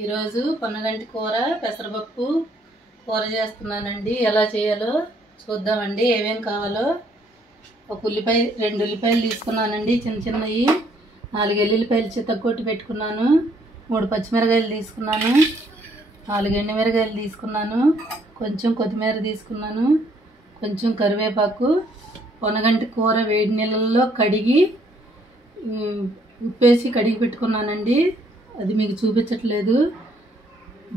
ఈరోజు పొన్నగంటి కూర పెసరపప్పు కూర చేస్తున్నానండి. ఎలా చేయాలో చూద్దామండి. ఏమేం కావాలో ఒక ఉల్లిపాయ 2 ఉల్లిపాయలు తీసుకున్నానండి చిన్న చిన్నవి. 4 ఎల్లుల్లిపాయలు చితగ్గొట్టి పెట్టుకున్నాను. 3 పచ్చిమిరకాయలు తీసుకున్నాను. 4 ఎండుమిరకాయలు తీసుకున్నాను. కొంచెం కొత్తిమీర తీసుకున్నాను. కొంచెం కరివేపాకు. పొన్నగంటి కూర వేడి నీళ్ళల్లో కడిగి ఉప్పేసి కడిగి పెట్టుకున్నానండి. అది మీకు చూపించట్లేదు,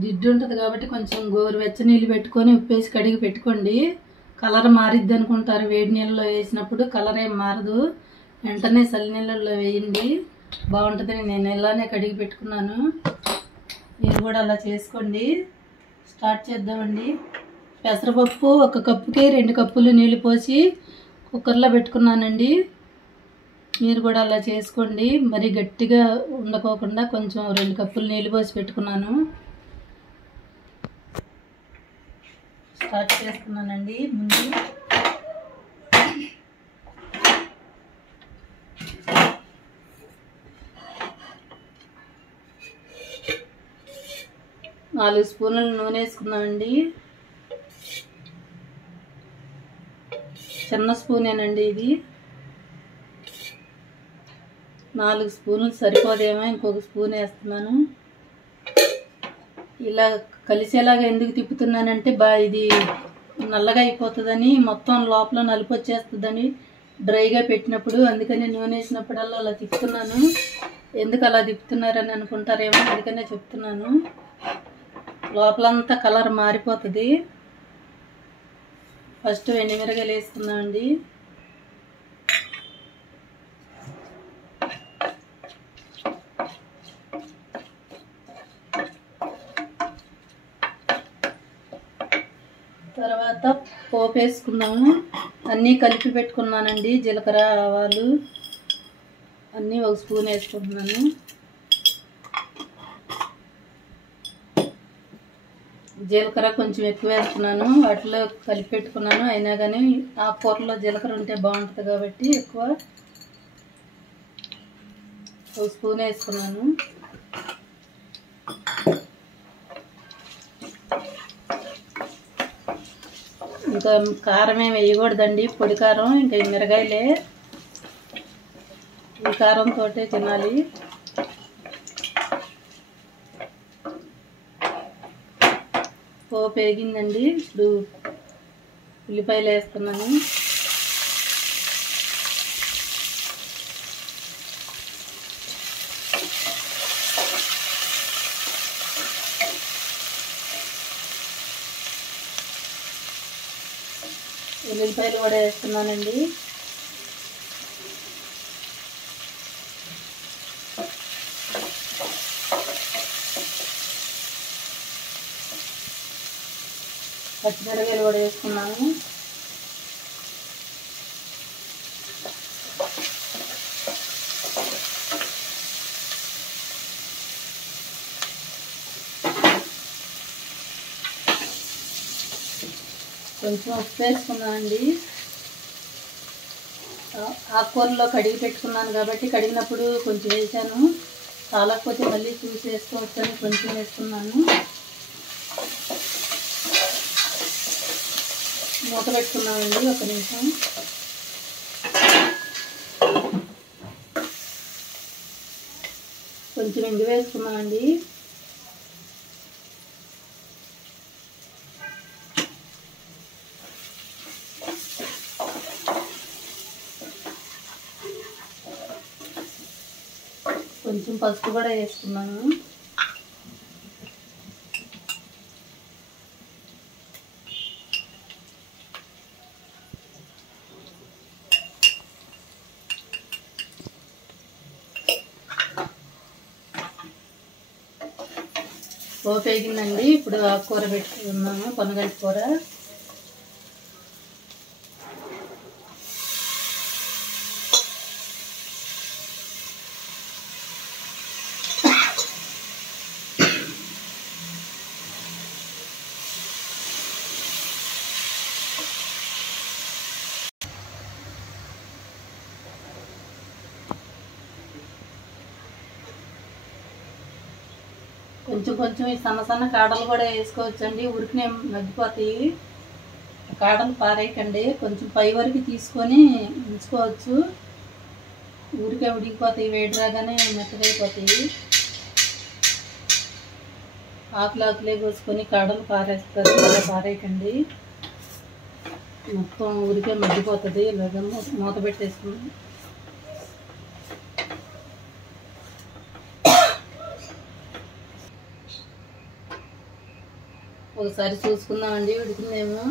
జిడ్డు ఉంటుంది కాబట్టి కొంచెం గోరువెచ్చని నీళ్ళు పెట్టుకొని ఉప్పేసి కడిగి పెట్టుకోండి. కలర్ మారిద్ది అనుకుంటారు, వేడి నీళ్ళలో వేసినప్పుడు కలర్ ఏం మారదు. వెంటనే చల్ల నీళ్ళల్లో వేయండి, బాగుంటుందని నేను ఇలానే కడిగి పెట్టుకున్నాను. మీరు కూడా అలా చేసుకోండి. స్టార్ట్ చేద్దామండి. పెసరపప్పు 1 కప్పుకి 2 కప్పులు నీళ్ళు పోసి కుక్కర్లో పెట్టుకున్నానండి. మీరు కూడా అలా చేసుకోండి. మరి గట్టిగా ఉండకోకుండా కొంచెం 2 కప్పులు నీళ్ళు పోసి పెట్టుకున్నాను. స్టార్ట్ చేస్తున్నానండి. ముందు నాలుగు స్పూన్లు నూనె వేసుకున్నామండి. చిన్న స్పూనేనండి ఇది. 4 స్పూన్లు సరిపోదేమో, ఇంకొక స్పూన్ వేస్తున్నాను. ఇలా కలిసేలాగా ఎందుకు తిప్పుతున్నానంటే ఇది నల్లగా అయిపోతుందని, మొత్తం లోపల నలుపు వచ్చేస్తుందని డ్రైగా పెట్టినప్పుడు. అందుకని నూనె వేసినప్పుడల్లా అలా తిప్పుతున్నాను. ఎందుకు అలా తిప్పుతున్నారని అనుకుంటారేమో, అందుకనే చెప్తున్నాను. లోపలంతా కలర్ మారిపోతుంది. ఫస్ట్ ఎండుమిరకాయలు వేసుకున్నామండి. తర్వాత పోపు వేసుకున్నాము. అన్నీ కలిపి పెట్టుకున్నానండి. జీలకర్ర, ఆవాలు అన్నీ 1 స్పూన్ వేసుకుంటున్నాను. జీలకర్ర కొంచెం ఎక్కువ వేసుకున్నాను, వాటిలో కలిపి పెట్టుకున్నాను. అయినా కానీ ఆ కూరలో జీలకర్ర ఉంటే బాగుంటుంది కాబట్టి ఎక్కువ 1 స్పూన్ వేసుకున్నాను. ఇంకా కారం ఏమి వేయకూడదండి, పొడి కారం. ఇంకా ఈ మిరగాయలే, ఈ కారంతో తినాలి. పోపు వేగిందండి. ఇప్పుడు ఉల్లిపాయలు వేస్తున్నాను. ఉల్లిపాయలు కూడా వేస్తున్నానండి. పచ్చిమిరకాయలు కూడా వేసుకున్నాను. కొంచెం ఉప్పు వేసుకున్నానండి. ఆకుకూరలో కడిగి పెట్టుకున్నాను కాబట్టి కడిగినప్పుడు కొంచెం వేసాను. చాలకపోతే మళ్ళీ చూసి వేసుకోవచ్చని కొంచెం వేసుకున్నాను. మూత పెట్టుకున్నామండి 1 నిమిషం. కొంచెం ఇంగు వేసుకున్నామండి. కొంచెం పసుపు కూడా వేసుకున్నాను. పోపు వేగిందండి. ఇప్పుడు ఆకుకూర పెట్టుకున్నాము, పొన్నగంటి కూర. కొంచెం కొంచెం ఈ సన్న సన్న కాడలు కూడా వేసుకోవచ్చండి, ఉరికినే మగ్గిపోతాయి. కాడలు పారేయకండి, కొంచెం పై వరకు తీసుకొని ఉంచుకోవచ్చు. ఊరికే ఉడికిపోతాయి, వేడి రాగానే మెత్తగైపోతాయి. ఆకులే కోసుకొని కాడలు పారేస్తారు, అలా పారేయకండి, మొత్తం ఊరికే మగ్గిపోతుంది. ఇలాగ మూత పెట్టేసుకుని ఒకసారి చూసుకుందామండి, ఉడికిందేమో.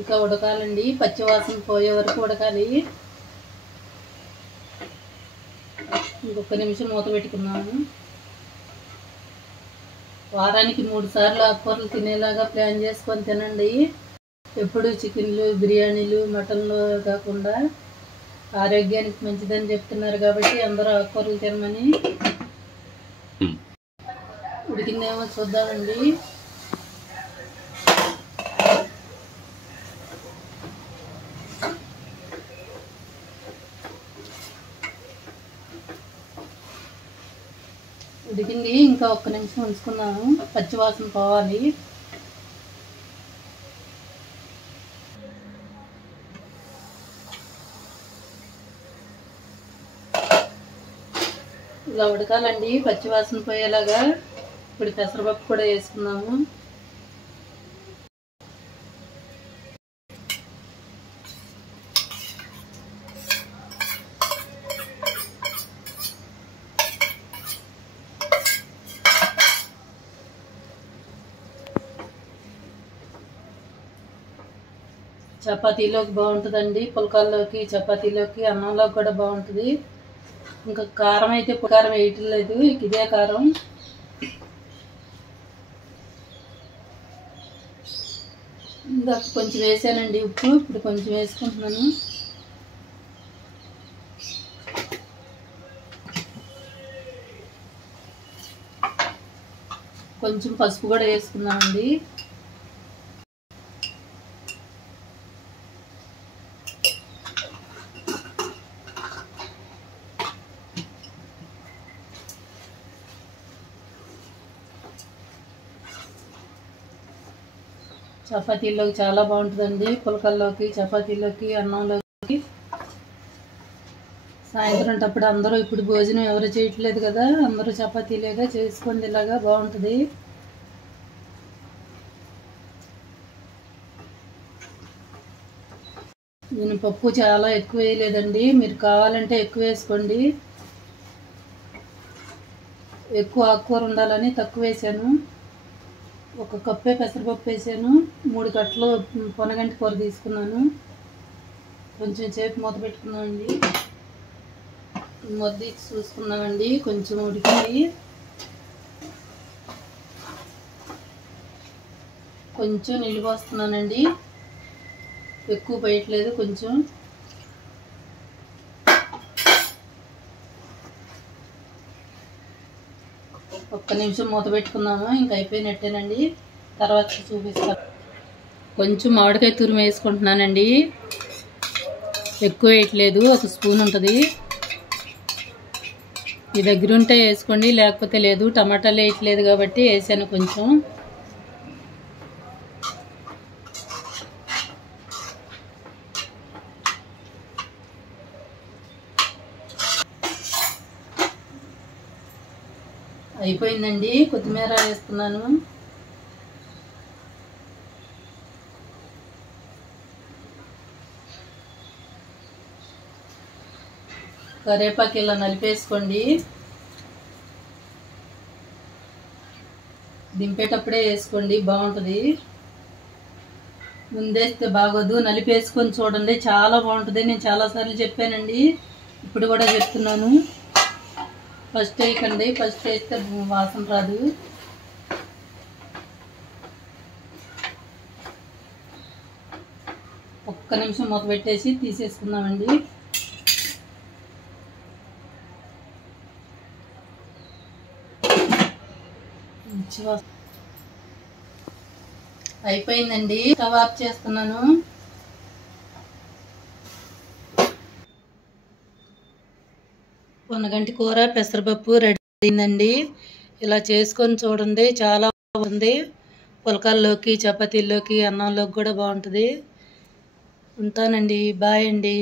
ఇంకా ఉడకాలండి, పచ్చివాసన పోయే వరకు ఉడకాలి. ఇంకొక నిమిషం మూత పెట్టుకున్నాము. వారానికి 3 సార్లు ఆకుకూరలు తినేలాగా ప్లాన్ చేసుకొని తినండి. ఎప్పుడు చికెన్లు, బిర్యానీలు, మటన్లు కాకుండా ఆరోగ్యానికి మంచిదని చెప్తున్నారు కాబట్టి అందరూ ఆకుకూరలు తినమని. ఉడికిందేమో చూద్దామండి. ఉడికింది, ఇంకా ఒక్క నిమిషం ఉంచుకున్నాము, పచ్చివాసన పోవాలి. ఇలా ఉడకాలండి, పచ్చివాసన పోయేలాగా. ఇప్పుడు పెసరపప్పు కూడా వేసుకున్నాము. చపాతీలోకి బాగుంటుందండి, పుల్కాల్లోకి, చపాతీలోకి, అన్నంలోకి కూడా బాగుంటుంది. ఇంకా కారం అయితే కారం వేయటం లేదు, ఇదే కారం. ఇంకా కొంచెం వేసానండి ఉప్పు, ఇప్పుడు కొంచెం వేసుకుంటున్నాను. కొంచెం పసుపు కూడా వేసుకున్నామండి. చపాతీలోకి చాలా బాగుంటుందండి, పుల్కల్లోకి, చపాతీలోకి, అన్నంలోకి. సాయంత్రం టప్పుడు అందరూ ఇప్పుడు భోజనం ఎవరు చేయట్లేదు కదా, అందరూ చపాతీలేగా చేసుకోండి, ఇలాగా బాగుంటుంది. నేను పప్పు చాలా ఎక్కువ వేయలేదండి, మీరు కావాలంటే ఎక్కువ వేసుకోండి. ఎక్కువ ఆకుకూర ఉండాలని తక్కువ వేసాను. 1 కప్పే పెసరపప్పు వేసాను, 3 కట్టలు పొనగంటి కూర తీసుకున్నాను. కొంచెం సేపు మూత పెట్టుకున్నామండి, మూత తీసి చూసుకున్నామండి, కొంచెం ఉడికింది. కొంచెం నీళ్ళు పోస్తున్నానండి, ఎక్కువ పోయట్లేదు, కొంచెం. ఒక్క నిమిషం మూత పెట్టుకున్నాము, ఇంకా అయిపోయినట్టేనండి. తర్వాత చూపిస్తాను. కొంచెం మామిడికాయ తురుము వేసుకుంటున్నానండి, ఎక్కువ వేయట్లేదు, 1 స్పూన్ ఉంటుంది. మీ దగ్గర ఉంటే వేసుకోండి, లేకపోతే లేదు. టమాటాలు వేయట్లేదు కాబట్టి వేసాను కొంచెం. అయిపోయిందండి, కొత్తిమీర వేస్తున్నాను. కరివేపాకు ఇలా నలిపేసుకోండి, దింపేటప్పుడే వేసుకోండి, బాగుంటుంది. ముందేస్తే బాగోదు, నలిపేసుకొని చూడండి, చాలా బాగుంటుంది. నేను చాలాసార్లు చెప్పానండి, ఇప్పుడు కూడా చెప్తున్నాను. ఫస్ట్ వేయకండి, ఫస్ట్ వేస్తే వాసన రాదు. ఒక్క నిమిషం మూత పెట్టేసి తీసేసుకుందామండి. అయిపోయిందండి, స్టవ్ ఆఫ్ చేస్తున్నాను. పొన్నగంటి కూర పెసరపప్పు రెడీ అయిందండి. ఇలా చేసుకొని చూడండి, చాలా బాగుంది. పులకాల్లోకి, చపాతీల్లోకి, అన్నంలోకి కూడా బాగుంటుంది. ఉంటానండి. బాయ్ అండి.